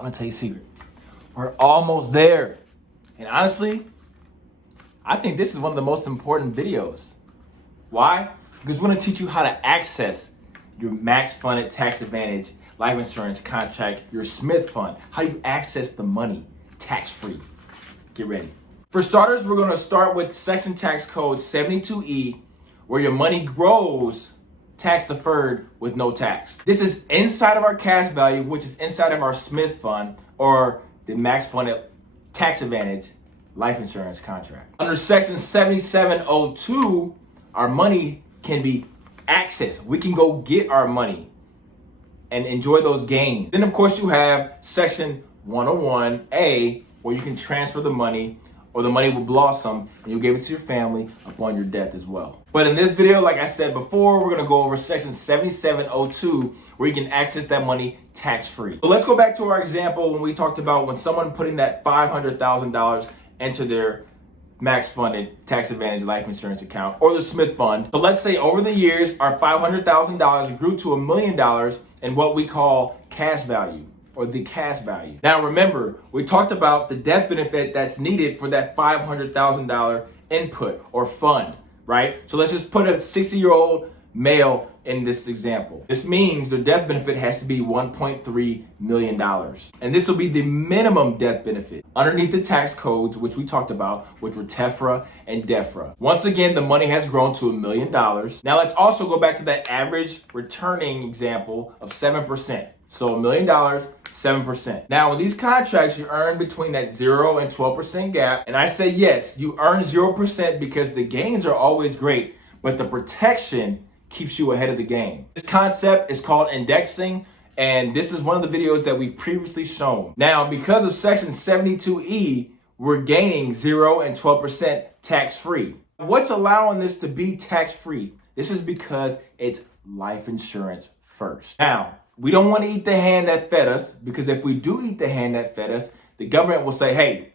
I'm gonna tell you a secret. We're almost there. And honestly, I think this is one of the most important videos. Why? Because we're gonna teach you how to access your max funded tax advantage life insurance contract, your Smith fund, how you access the money tax free. Get ready. For starters, we're gonna start with section tax code 72E, where your money grows tax deferred with no tax. This is inside of our cash value, which is inside of our Smith fund or the max funded tax advantage life insurance contract. Under section 7702, our money can be accessed. We can go get our money and enjoy those gains. Then of course you have section 101A, where you can transfer the money or the money will blossom and you'll give it to your family upon your death as well. But in this video, like I said before, we're gonna go over section 7702, where you can access that money tax-free. So let's go back to our example when we talked about when someone putting that $500,000 into their max funded tax advantage life insurance account or the Smith fund. So let's say over the years, our $500,000 grew to $1 million in what we call cash value or the cash value. Now remember, we talked about the death benefit that's needed for that $500,000 input or fund, right? So let's just put a 60-year-old male in this example. This means the death benefit has to be $1.3 million. And this will be the minimum death benefit underneath the tax codes, which we talked about, which were TEFRA and DEFRA. Once again, the money has grown to $1 million. Now let's also go back to that average returning example of 7%. So $1 million, 7%. Now, with these contracts, you earn between that 0 and 12% gap. And I say, yes, you earn 0% because the gains are always great, but the protection keeps you ahead of the game. This concept is called indexing, and this is one of the videos that we've previously shown. Now, because of section 72E, we're gaining 0 and 12% tax-free. What's allowing this to be tax-free? This is because it's life insurance first. Now, we don't want to eat the hand that fed us, because if we do eat the hand that fed us, the government will say, hey,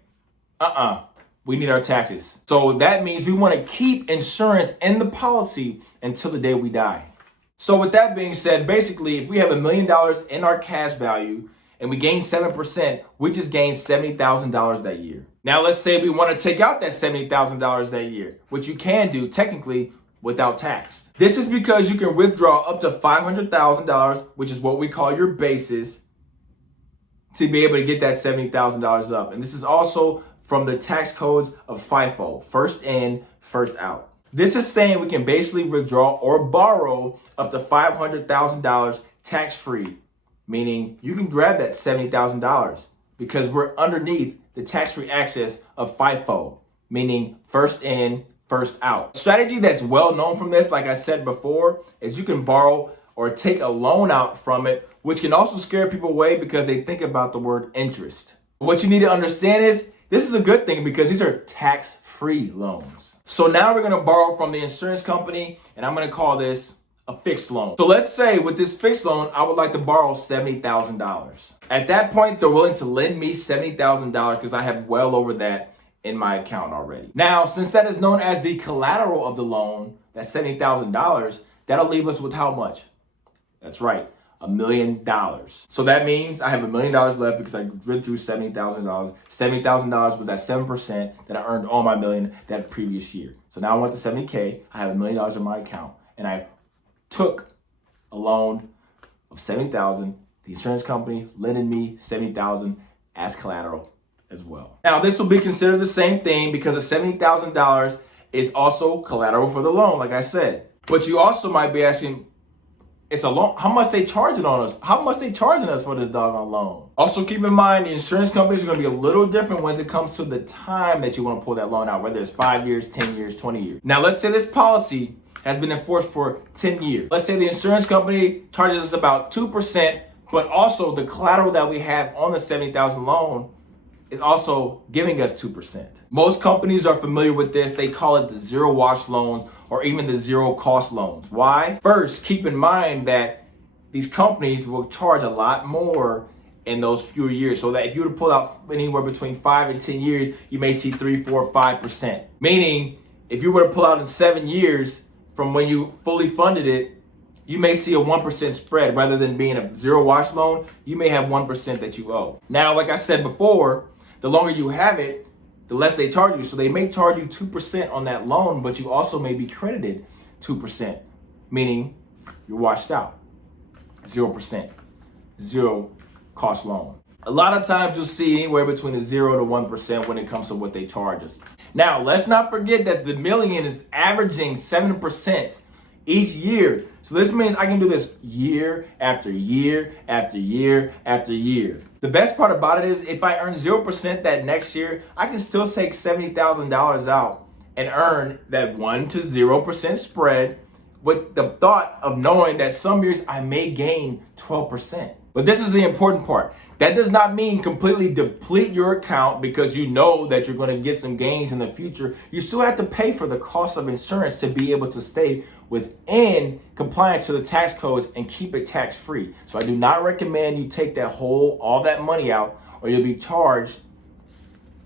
we need our taxes. So that means we want to keep insurance in the policy until the day we die. So with that being said, basically, if we have $1 million in our cash value and we gain 7%, we just gained $70,000 that year. Now, let's say we want to take out that $70,000 that year, which you can do technically without tax. This is because you can withdraw up to $500,000, which is what we call your basis, to be able to get that $70,000 up. And this is also from the tax codes of FIFO, first in, first out. This is saying we can basically withdraw or borrow up to $500,000 tax-free, meaning you can grab that $70,000 because we're underneath the tax-free access of FIFO, meaning first in, first out. A strategy that's well known from this, like I said before, is you can borrow or take a loan out from it, which can also scare people away because they think about the word interest. What you need to understand is this is a good thing because these are tax-free loans. So now we're gonna borrow from the insurance company, and I'm gonna call this a fixed loan. So let's say with this fixed loan, I would like to borrow $70,000. At that point, they're willing to lend me $70,000 because I have well over that in my account already. Now, since that is known as the collateral of the loan, that $70,000, that'll leave us with how much? That's right, $1 million. So that means I have $1 million left because I withdrew $70,000. $70,000 was that 7% that I earned on my million that previous year. So now I want the $70K. I have $1 million in my account, and I took a loan of $70,000. The insurance company lended me $70,000 as collateral as well. Now, this will be considered the same thing because the $70,000 is also collateral for the loan, like I said. But you also might be asking, it's a loan, how much they charging on us? How much they charging us for this doggone loan? Also keep in mind, the insurance companies are gonna be a little different when it comes to the time that you wanna pull that loan out, whether it's 5 years, 10 years, 20 years. Now, let's say this policy has been enforced for 10 years. Let's say the insurance company charges us about 2%, but also the collateral that we have on the $70,000 loan is also giving us 2%. Most companies are familiar with this. They call it the zero wash loans or even the zero cost loans. Why? First, keep in mind that these companies will charge a lot more in those few years. So that if you were to pull out anywhere between 5 and 10 years, you may see 3, 4, 5%. Meaning, if you were to pull out in 7 years from when you fully funded it, you may see a 1% spread rather than being a zero wash loan. You may have 1% that you owe. Now, like I said before, the longer you have it, the less they charge you. So they may charge you 2% on that loan, but you also may be credited 2%, meaning you're washed out. 0%, zero cost loan. A lot of times you'll see anywhere between a 0 to 1% when it comes to what they charge us. Now, let's not forget that the million is averaging 7% each year. So this means I can do this year after year after year after year. The best part about it is if I earn 0% that next year, I can still take $70,000 out and earn that 1 to 0% spread with the thought of knowing that some years I may gain 12%. But this is the important part. That does not mean completely deplete your account because you know that you're going to get some gains in the future. You still have to pay for the cost of insurance to be able to stay within compliance to the tax codes and keep it tax free. So I do not recommend you take all that money out, or you'll be charged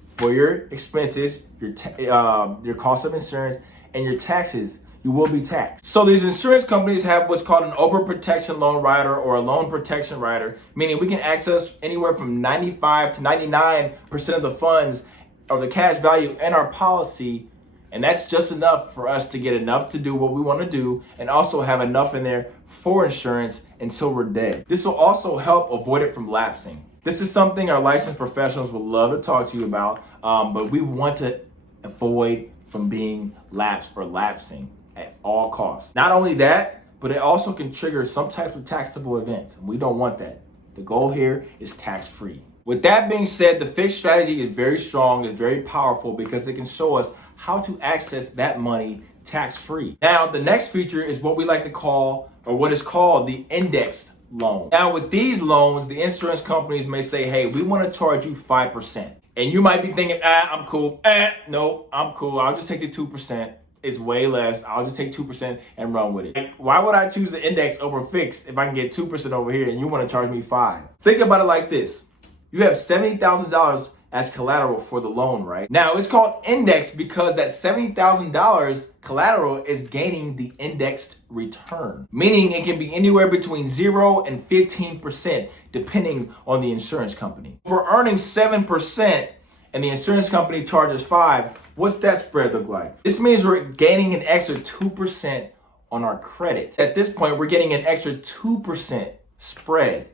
for your expenses, your cost of insurance, and your taxes. You will be taxed. So these insurance companies have what's called an overprotection loan rider or a loan protection rider, meaning we can access anywhere from 95 to 99% of the funds or the cash value in our policy. And that's just enough for us to get enough to do what we want to do and also have enough in there for insurance until we're dead. This will also help avoid it from lapsing. This is something our licensed professionals would love to talk to you about, but we want to avoid from being lapsed or lapsing at all costs. Not only that, but it also can trigger some types of taxable events. And we don't want that. The goal here is tax-free. With that being said, the fixed strategy is very strong, it's very powerful because it can show us how to access that money tax-free. Now, the next feature is what we like to call, or what is called the indexed loan. Now, with these loans, the insurance companies may say, hey, we want to charge you 5%. And you might be thinking, I'm cool. No, I'm cool. I'll just take the 2%. It's way less. I'll just take 2% and run with it. Like, why would I choose the index over fixed if I can get 2% over here and you want to charge me 5%? Think about it like this. You have $70,000 as collateral for the loan, right? Now, it's called index because that $70,000 collateral is gaining the indexed return, meaning it can be anywhere between 0 and 15% depending on the insurance company. For earning 7% and the insurance company charges 5%, what's that spread look like? This means we're gaining an extra 2% on our credit. At this point, we're getting an extra 2% spread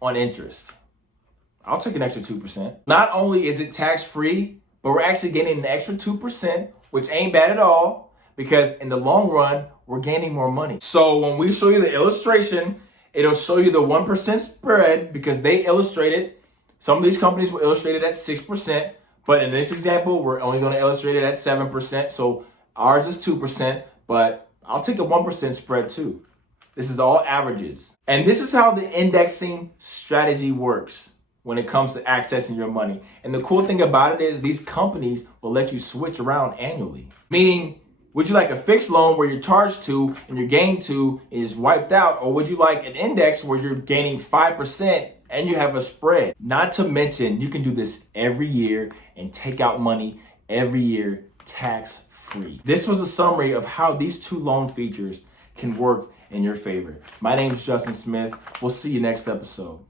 on interest. I'll take an extra 2%. Not only is it tax-free, but we're actually getting an extra 2%, which ain't bad at all, because in the long run, we're gaining more money. So when we show you the illustration, it'll show you the 1% spread because they illustrated. Some of these companies will illustrate it at 6%, but in this example, we're only going to illustrate it at 7%. So ours is 2%, but I'll take a 1% spread too. This is all averages. And this is how the indexing strategy works when it comes to accessing your money. And the cool thing about it is these companies will let you switch around annually. Meaning, would you like a fixed loan where you're charged to and your gain to is wiped out? Or would you like an index where you're gaining 5% and you have a spread? Not to mention, you can do this every year and take out money every year tax free. This was a summary of how these two loan features can work in your favor. My name is Justin Smith. We'll see you next episode.